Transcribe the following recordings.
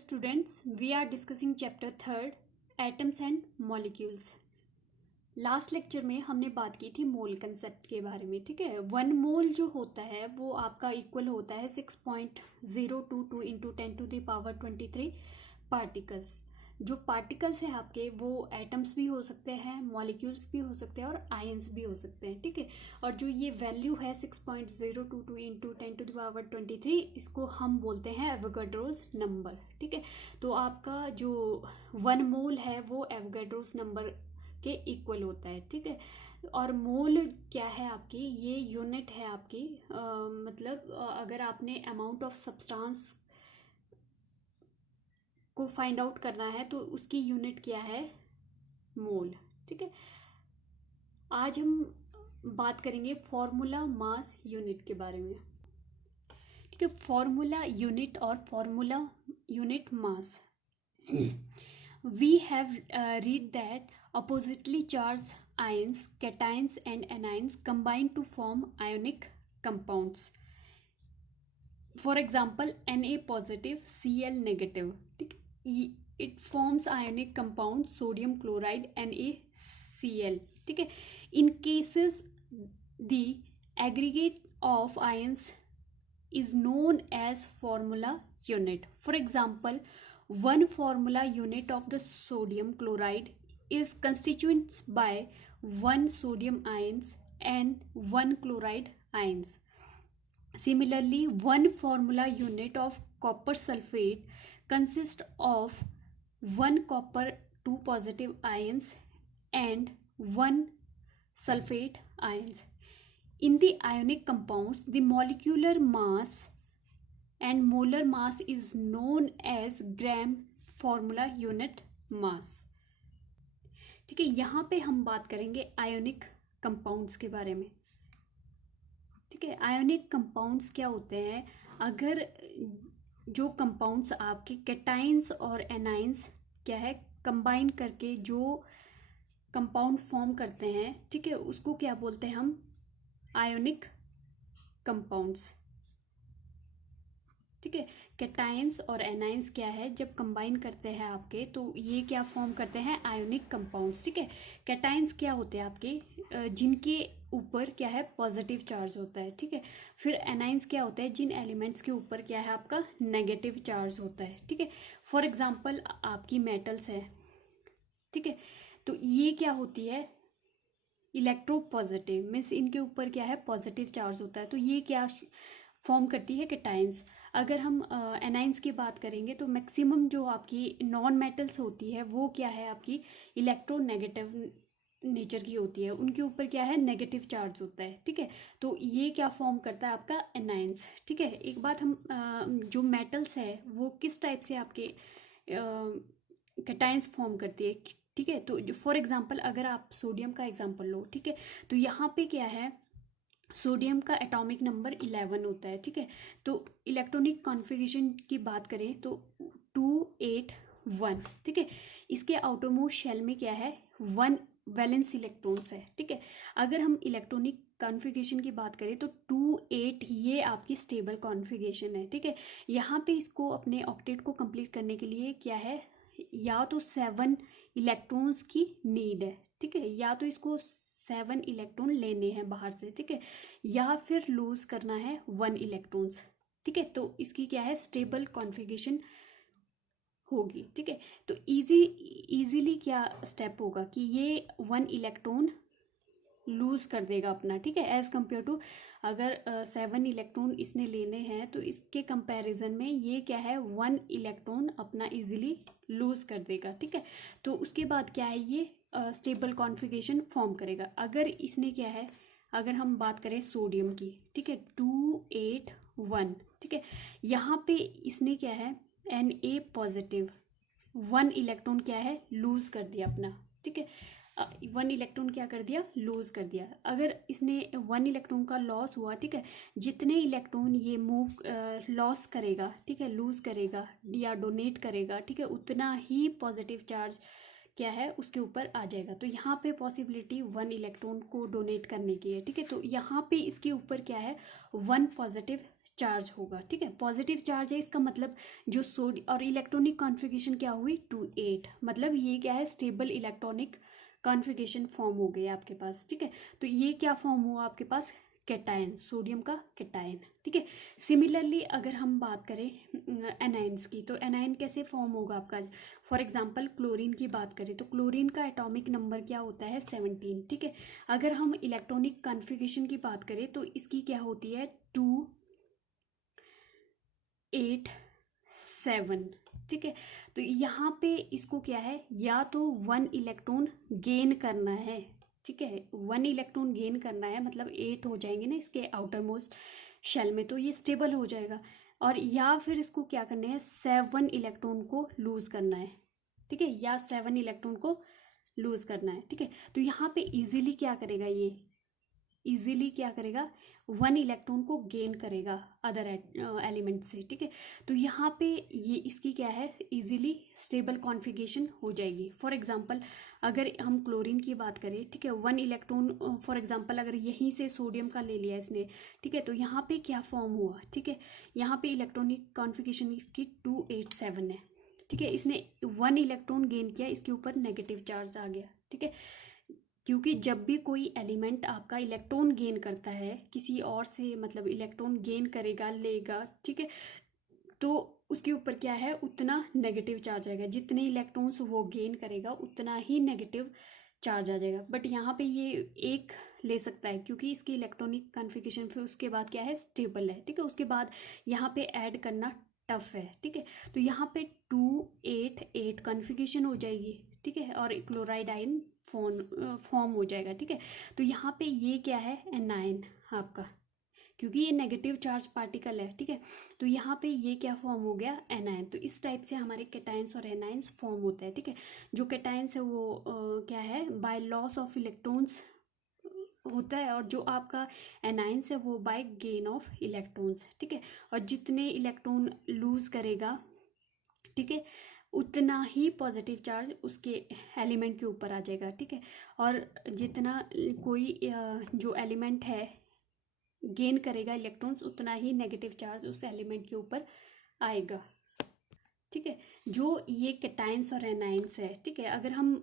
students, we are discussing chapter 3 atoms and molecules. Last lecture में हमने बात की थी मोल कंसेप्ट के बारे में. ठीक है, 1 मोल जो होता है वो आपका इक्वल होता है 6.022 इंटू 10⁻23 पार्टिकल्स. जो पार्टिकल्स है आपके वो एटम्स भी हो सकते हैं, मॉलिक्यूल्स भी हो सकते हैं और आयंस भी हो सकते हैं. ठीक है, और जो ये वैल्यू है 6.022 इंटू 10⁻23 इसको हम बोलते हैं एवोगाड्रोस नंबर. ठीक है, तो आपका जो 1 मोल है वो एवोगाड्रोस नंबर के इक्वल होता है. ठीक है, और मोल क्या है आपकी, ये यूनिट है आपकी. मतलब अगर आपने अमाउंट ऑफ सब्सटेंस को फाइंड आउट करना है तो उसकी यूनिट क्या है, मोल. ठीक है, आज हम बात करेंगे फॉर्मूला मास यूनिट के बारे में. ठीक है, फॉर्मूला यूनिट और formula unit mass. We have read that oppositely charged ions, cations and anions combine to form ionic compounds. For example, Na positive, Cl negative. It forms ionic compound sodium chloride NaCl. ठीक है, in cases the aggregate of ions is known as formula unit. For example, one formula unit of the sodium chloride is constituents by 1 sodium ions and 1 chloride ions. Similarly, one formula unit of copper sulfate consists of 1 copper 2 positive ions and 1 sulfate ions. In the ionic compounds, the molecular mass and molar mass is known as gram formula unit mass. ठीक है, यहाँ पे हम बात करेंगे ionic compounds के बारे में. ठीक है, आयोनिक कंपाउंड्स क्या होते हैं, अगर जो कंपाउंड्स आपके कैटाइंस और एनाइंस क्या है कंबाइन करके जो कंपाउंड फॉर्म करते हैं, ठीक है, उसको क्या बोलते हैं हम, आयोनिक कंपाउंड्स. ठीक है, कैटाइंस और एनाइंस क्या है, जब कंबाइन करते हैं आपके तो ये क्या फॉर्म करते हैं, आयोनिक कंपाउंड्स. ठीक है, कैटाइंस क्या होते हैं आपके, जिनके ऊपर क्या है पॉजिटिव चार्ज होता है. ठीक है, फिर एनाइंस क्या होता है, जिन एलिमेंट्स के ऊपर क्या है आपका नेगेटिव चार्ज होता है. ठीक है, फॉर एग्जांपल आपकी मेटल्स है. ठीक है, तो ये क्या होती है, इलेक्ट्रो पॉजिटिव, मीन्स इनके ऊपर क्या है पॉजिटिव चार्ज होता है. तो ये क्या फॉर्म करती है, कैटाइंस. अगर हम एनाइंस की बात करेंगे तो मैक्सिमम जो आपकी नॉन मेटल्स होती है वो क्या है आपकी इलेक्ट्रोनेगेटिव नेचर की होती है, उनके ऊपर क्या है नेगेटिव चार्ज होता है. ठीक है, तो ये क्या फॉर्म करता है आपका एनाइंस. ठीक है, एक बात हम जो मेटल्स है वो किस टाइप से आपके कैटाइंस फॉर्म करती है. ठीक है, तो फॉर एग्जांपल अगर आप सोडियम का एग्जांपल लो, ठीक है, तो यहाँ पे क्या है, सोडियम का एटॉमिक नंबर 11 होता है. ठीक है, तो इलेक्ट्रॉनिक कॉन्फ़िगरेशन की बात करें तो 281. ठीक है, इसके आउटरमोस्ट शेल में क्या है 1 वैलेंस इलेक्ट्रॉन्स है. ठीक है, अगर हम इलेक्ट्रॉनिक कॉन्फ़िगरेशन की बात करें तो 28 ये आपकी स्टेबल कॉन्फ़िगरेशन है. ठीक है, यहाँ पे इसको अपने ऑक्टेट को कंप्लीट करने के लिए क्या है, या तो 7 इलेक्ट्रॉन्स की नीड है. ठीक है, या तो इसको 7 इलेक्ट्रॉन लेने हैं बाहर से. ठीक है, या फिर लूज करना है 1 इलेक्ट्रॉन्स. ठीक है, तो इसकी क्या है स्टेबल कॉन्फ़िगरेशन होगी. ठीक है, तो इजीली क्या स्टेप होगा कि ये 1 इलेक्ट्रॉन लूज कर देगा अपना. ठीक है, एज कंपेयर टू अगर 7 इलेक्ट्रॉन इसने लेने हैं तो इसके कंपैरिजन में ये क्या है 1 इलेक्ट्रॉन अपना इजीली लूज कर देगा. ठीक है, तो उसके बाद क्या है ये स्टेबल कॉन्फ़िगरेशन फॉर्म करेगा. अगर इसने क्या है, अगर हम बात करें सोडियम की, ठीक है 281. ठीक है, यहाँ पे इसने क्या है Na पॉजिटिव 1 इलेक्ट्रॉन क्या है लूज कर दिया अपना. ठीक है, 1 इलेक्ट्रॉन क्या कर दिया, लूज कर दिया. अगर इसने 1 इलेक्ट्रॉन का लॉस हुआ, ठीक है, जितने इलेक्ट्रॉन ये मूव लॉस करेगा, ठीक है, लूज करेगा या डोनेट करेगा, ठीक है, उतना ही पॉजिटिव चार्ज क्या है उसके ऊपर आ जाएगा। तो यहाँ पे पॉसिबिलिटी 1 इलेक्ट्रॉन को डोनेट करने की है, ठीक है। तो यहाँ पे इसके ऊपर क्या है 1 पॉजिटिव चार्ज होगा, ठीक है। पॉजिटिव चार्ज है, इसका मतलब जो सोडियम और इलेक्ट्रॉनिक कॉन्फ़िगरेशन क्या हुई 2 8, मतलब ये क्या है स्टेबल इलेक्ट्रॉनिक कॉन्फ़िगरेशन फॉर्म हो गई आपके पास, ठीक है। तो ये क्या फॉर्म हुआ आपके पास कैटायन, सोडियम का कैटायन, ठीक है। सिमिलरली अगर हम बात करें एनाइंस की, तो एनाइन कैसे फॉर्म होगा आपका, फॉर एग्जांपल क्लोरीन की बात करें तो क्लोरीन का एटॉमिक नंबर क्या होता है 17, ठीक है। अगर हम इलेक्ट्रॉनिक कॉन्फ़िगरेशन की बात करें तो इसकी क्या होती है 2 8 7, ठीक है। तो यहाँ पे इसको क्या है या तो 1 इलेक्ट्रॉन गेन करना है, ठीक है, 1 इलेक्ट्रॉन गेन करना है, मतलब 8 हो जाएंगे ना इसके आउटर मोस्ट शेल में, तो ये स्टेबल हो जाएगा। और या फिर इसको क्या करना है 7 इलेक्ट्रॉन को लूज करना है, ठीक है, या 7 इलेक्ट्रॉन को लूज करना है, ठीक है। तो यहाँ पे इजीली क्या करेगा, ये इजीली क्या करेगा 1 इलेक्ट्रॉन को गेन करेगा अदर एलिमेंट से, ठीक है। तो यहाँ पे ये इसकी क्या है इजीली स्टेबल कॉन्फ़िगरेशन हो जाएगी। फॉर एग्जांपल अगर हम क्लोरीन की बात करें, ठीक है, 1 इलेक्ट्रॉन फॉर एग्जांपल अगर यहीं से सोडियम का ले लिया इसने, ठीक है, तो यहाँ पे क्या फॉर्म हुआ, ठीक है, यहाँ पे इलेक्ट्रॉनिक कॉन्फ़िगरेशन इसकी 2 8 7 है, ठीक है। इसने 1 इलेक्ट्रॉन गेन किया, इसके ऊपर नेगेटिव चार्ज आ गया, ठीक है। क्योंकि जब भी कोई एलिमेंट आपका इलेक्ट्रॉन गेन करता है किसी और से, मतलब इलेक्ट्रॉन गेन करेगा लेगा, ठीक है, तो उसके ऊपर क्या है उतना नेगेटिव चार्ज आएगा, जितने इलेक्ट्रॉन्स वो गेन करेगा उतना ही नेगेटिव चार्ज आ जाएगा। बट यहाँ पे ये एक ले सकता है क्योंकि इसकी इलेक्ट्रॉनिक कॉन्फ़िगरेशन फिर उसके बाद क्या है स्टेबल है, ठीक है। उसके बाद यहाँ पे ऐड करना टफ है, ठीक है। तो यहाँ पे 2 8 8 कॉन्फ़िगरेशन हो जाएगी, ठीक है, और क्लोराइड आयन फॉर्म हो जाएगा, ठीक है। तो यहाँ पे ये क्या है एनायन आपका, क्योंकि ये नेगेटिव चार्ज पार्टिकल है, ठीक है। तो यहाँ पे ये क्या फॉर्म हो गया एनायन। तो इस टाइप से हमारे कैटायंस और एनायंस फॉर्म होता है, ठीक है। जो कैटायंस है वो क्या है बाय लॉस ऑफ इलेक्ट्रॉन्स होता है, और जो आपका एनायंस है वो बाय गेन ऑफ इलेक्ट्रॉन्स, ठीक है। और जितने इलेक्ट्रॉन लूज करेगा, ठीक है, उतना ही पॉजिटिव चार्ज उसके एलिमेंट के ऊपर आ जाएगा, ठीक है। और जितना कोई जो एलिमेंट है गेन करेगा इलेक्ट्रॉन्स, उतना ही नेगेटिव चार्ज उस एलिमेंट के ऊपर आएगा, ठीक है। जो ये कैटायंस और एनायंस है, ठीक है। अगर हम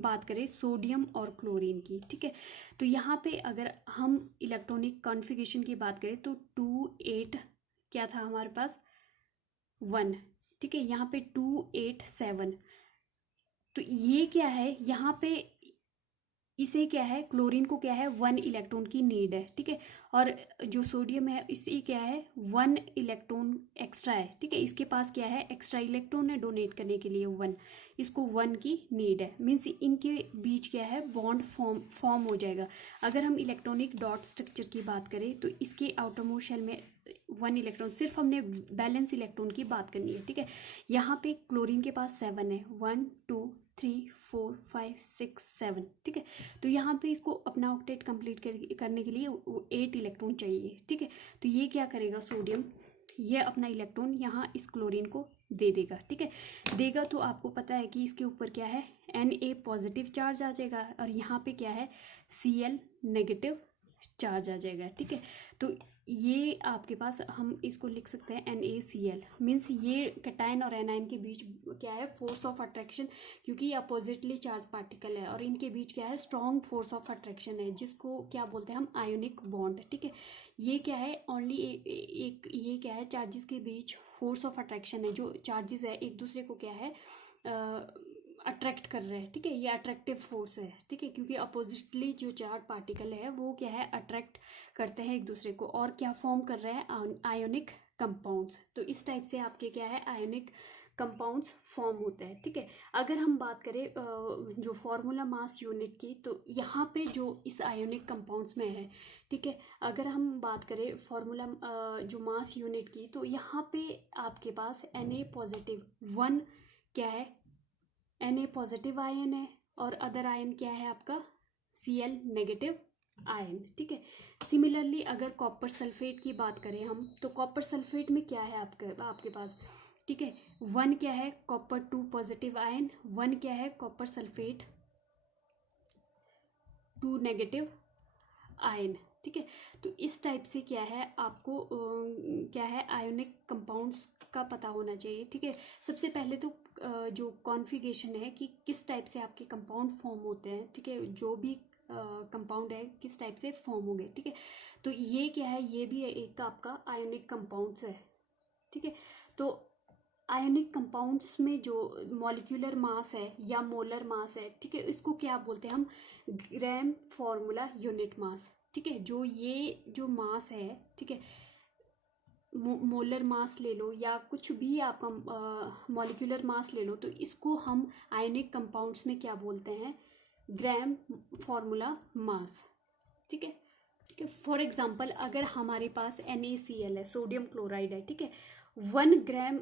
बात करें सोडियम और क्लोरीन की, ठीक है, तो यहाँ पे अगर हम इलेक्ट्रॉनिक कॉन्फ़िगरेशन की बात करें तो 2 8 क्या था हमारे पास 1, ठीक है, यहाँ पे 2 8 7। तो ये क्या है यहाँ पे इसे क्या है क्लोरीन को क्या है 1 इलेक्ट्रॉन की नीड है, ठीक है। और जो सोडियम है इसे क्या है 1 इलेक्ट्रॉन एक्स्ट्रा है, ठीक है। इसके पास क्या है एक्स्ट्रा इलेक्ट्रॉन है डोनेट करने के लिए 1, इसको 1 की नीड है, मीन्स इनके बीच क्या है बॉन्ड फॉर्म हो जाएगा। अगर हम इलेक्ट्रॉनिक डॉट स्ट्रक्चर की बात करें तो इसके आउटरमोस्ट शेल में 1 इलेक्ट्रॉन, सिर्फ हमने बैलेंस इलेक्ट्रॉन की बात करनी है, ठीक है। यहाँ पे क्लोरीन के पास 7 है, 1 2 3 4 5 6 7, ठीक है। तो यहाँ पे इसको अपना ऑक्टेट कंप्लीट करने के लिए 8 इलेक्ट्रॉन चाहिए, ठीक है। तो ये क्या करेगा सोडियम, ये अपना इलेक्ट्रॉन यहाँ इस क्लोरीन को दे देगा, ठीक है। देगा तो आपको पता है कि इसके ऊपर क्या है Na पॉजिटिव चार्ज आ जाएगा, और यहाँ पे क्या है Cl नेगेटिव चार्ज आ जाएगा, ठीक है। तो ये आपके पास हम इसको लिख सकते हैं NaCl, मीन्स ये कैटायन और एनायन के बीच क्या है फोर्स ऑफ अट्रैक्शन, क्योंकि ये अपोजिटली चार्ज पार्टिकल है और इनके बीच क्या है स्ट्रॉन्ग फोर्स ऑफ अट्रैक्शन है, जिसको क्या बोलते हैं हम आयोनिक बॉन्ड, ठीक है। ये क्या है ओनली एक ये क्या है चार्जेस के बीच फोर्स ऑफ अट्रैक्शन है, जो चार्जेस है एक दूसरे को क्या है अट्रैक्ट कर रहे हैं, ठीक है। ये अट्रैक्टिव फोर्स है, ठीक है, क्योंकि अपोजिटली जो चार्ज पार्टिकल है वो क्या है अट्रैक्ट करते हैं एक दूसरे को, और क्या फॉर्म कर रहे हैं आयोनिक कंपाउंड्स। तो इस टाइप से आपके क्या है आयोनिक कंपाउंड्स फॉर्म होते हैं, ठीक है। अगर हम बात करें जो फॉर्मूला मास यूनिट की, तो यहाँ पे जो इस आयोनिक कंपाउंड्स में है, ठीक है, अगर हम बात करें फॉर्मूला जो मास यूनिट की, तो यहाँ पे आपके पास Na पॉजिटिव 1 क्या है Na पॉजिटिव आयन है, और अदर आयन क्या है आपका Cl नेगेटिव आयन, ठीक है। सिमिलरली अगर कॉपर सल्फेट की बात करें हम, तो कॉपर सल्फेट में क्या है आपके पास ठीक है। 1 क्या है, कॉपर 2 पॉजिटिव आयन, 1 क्या है, कॉपर सल्फेट 2 नेगेटिव आयन। ठीक है, तो इस टाइप से क्या है आपको क्या है आयोनिक कंपाउंड्स का पता होना चाहिए। ठीक है, सबसे पहले तो जो कॉन्फ़िगरेशन है कि किस टाइप से आपके कंपाउंड फॉर्म होते हैं। ठीक है, जो भी कंपाउंड है किस टाइप से फॉर्म हो गए। ठीक है, तो ये क्या है, ये भी एक आपका आयोनिक कंपाउंड्स है। ठीक है, तो आयोनिक कंपाउंड्स में जो मॉलिक्यूलर मास है या मोलर मास है, ठीक है, इसको क्या बोलते हैं हम, ग्राम फॉर्मूला यूनिट मास। ठीक है, जो ये जो मास है, ठीक है, मोलर मास ले लो या कुछ भी आपका मॉलिक्यूलर मास ले लो, तो इसको हम आयोनिक कंपाउंड्स में क्या बोलते हैं, ग्राम फॉर्मूला मास। ठीक है, ठीक है, फॉर एग्जांपल अगर हमारे पास NaCl है, सोडियम क्लोराइड है, ठीक है, 1 gram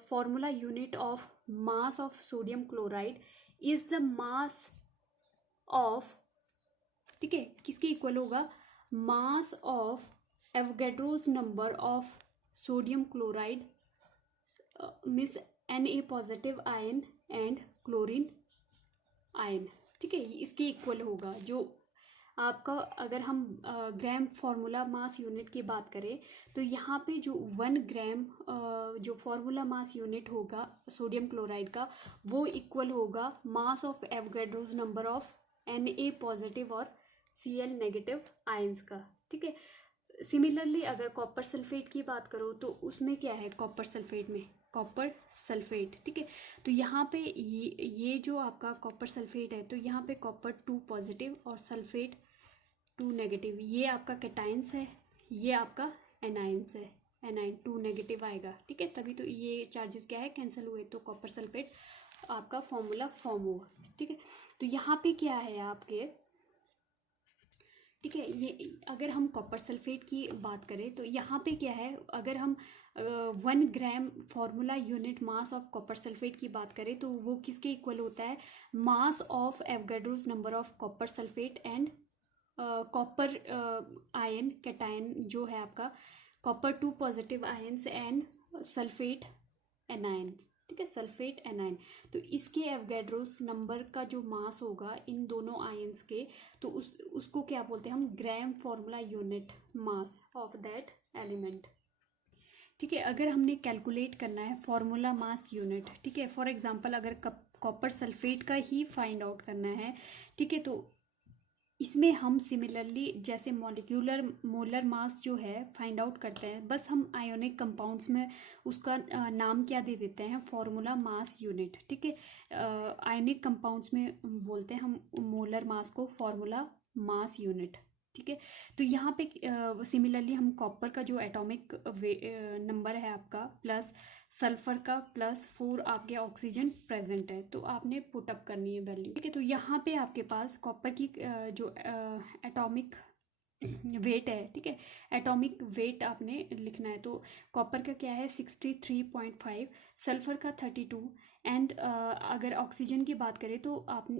formula unit of mass of sodium chloride is the mass of, ठीक है, किसके इक्वल होगा, mass of Avogadro's number of sodium chloride miss Na positive ion and chlorine ion. ठीक है, इसके इक्वल होगा जो आपका, अगर हम ग्राम फॉर्मूला मास यूनिट की बात करें तो यहाँ पे जो 1 ग्राम जो फॉर्मूला मास यूनिट होगा सोडियम क्लोराइड का, वो इक्वल होगा mass of Avogadro's number of Na positive और Cl नेगेटिव आयंस का। ठीक है, सिमिलरली अगर कॉपर सल्फेट की बात करो तो उसमें क्या है, कॉपर सल्फेट में कॉपर सल्फेट। ठीक है, तो यहाँ पे ये जो आपका कॉपर सल्फेट है, तो यहाँ पे कॉपर 2 पॉजिटिव और सल्फेट 2 नेगेटिव, ये आपका कैटायंस है, ये आपका एनायंस है, एनाइन 2 नेगेटिव आएगा। ठीक है, तभी तो ये चार्जेस क्या है, कैंसिल हुए, तो कॉपर सल्फेट आपका फॉर्मूला फॉर्म हुआ। ठीक है, तो यहाँ पे क्या है आपके, ठीक है, ये अगर हम कॉपर सल्फेट की बात करें तो यहाँ पे क्या है, अगर हम 1 gram formula unit mass of copper sulphate की बात करें तो वो किसके इक्वल होता है, mass of Avogadro's number of copper sulphate and copper ion cation जो है आपका copper 2 positive ions and sulphate anion. ठीक है, सल्फेट एनायन, तो इसके एवोगैड्रोस नंबर का जो मास होगा इन दोनों आयंस के, तो उसको क्या बोलते हैं हम, gram formula unit mass of that element. ठीक है, अगर हमने कैलकुलेट करना है फॉर्मूला मास यूनिट, ठीक है, फॉर एग्जांपल अगर कॉपर सल्फेट का ही फाइंड आउट करना है, ठीक है, तो इसमें हम सिमिलरली जैसे मॉलिक्यूलर मोलर मास जो है फाइंड आउट करते हैं, बस हम आयोनिक कंपाउंड्स में उसका नाम क्या दे देते हैं, फॉर्मूला मास यूनिट। ठीक है, आयोनिक कंपाउंड्स में बोलते हैं हम मोलर मास को फॉर्मूला मास यूनिट। ठीक है, तो यहाँ पे सिमिलरली हम कॉपर का जो एटॉमिक नंबर है आपका प्लस सल्फर का प्लस 4 आपके ऑक्सीजन प्रेजेंट है, तो आपने पुट अप करनी है वैल्यू। ठीक है, तो यहाँ पे आपके पास कॉपर की जो एटॉमिक वेट है, ठीक है, एटॉमिक वेट आपने लिखना है, तो कॉपर का क्या है 63.5, सल्फर का 32 एंड अगर ऑक्सीजन की बात करें तो आप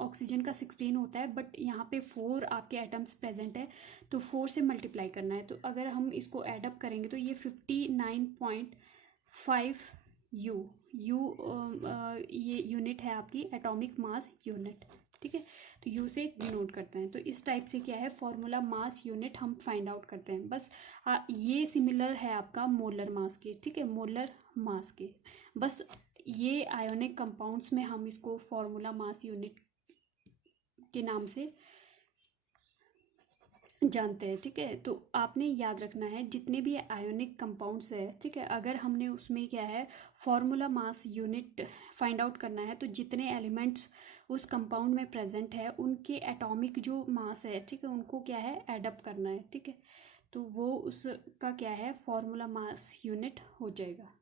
ऑक्सीजन का 16 होता है, बट यहाँ पे 4 आपके एटम्स प्रेजेंट है, तो 4 से मल्टीप्लाई करना है, तो अगर हम इसको एडअप करेंगे तो ये 59.5 यू ये यूनिट है आपकी एटॉमिक मास यूनिट। ठीक है, तो यू से डिनोट करते हैं, तो इस टाइप से क्या है फॉर्मूला मास यूनिट हम फाइंड आउट करते हैं। बस ये सिमिलर है आपका मोलर मास के। ठीक है, मोलर मास के, बस ये आयोनिक कंपाउंड्स में हम इसको फॉर्मूला मास यूनिट के नाम से जानते हैं। ठीक है, तो आपने याद रखना है जितने भी आयोनिक कंपाउंड्स है, ठीक है, अगर हमने उसमें क्या है formula mass unit find out करना है, तो जितने एलिमेंट्स उस कंपाउंड में प्रेजेंट है उनके एटॉमिक जो मास है, ठीक है, उनको क्या है एडअप करना है। ठीक है, तो वो उसका क्या है फॉर्मूला मास यूनिट हो जाएगा।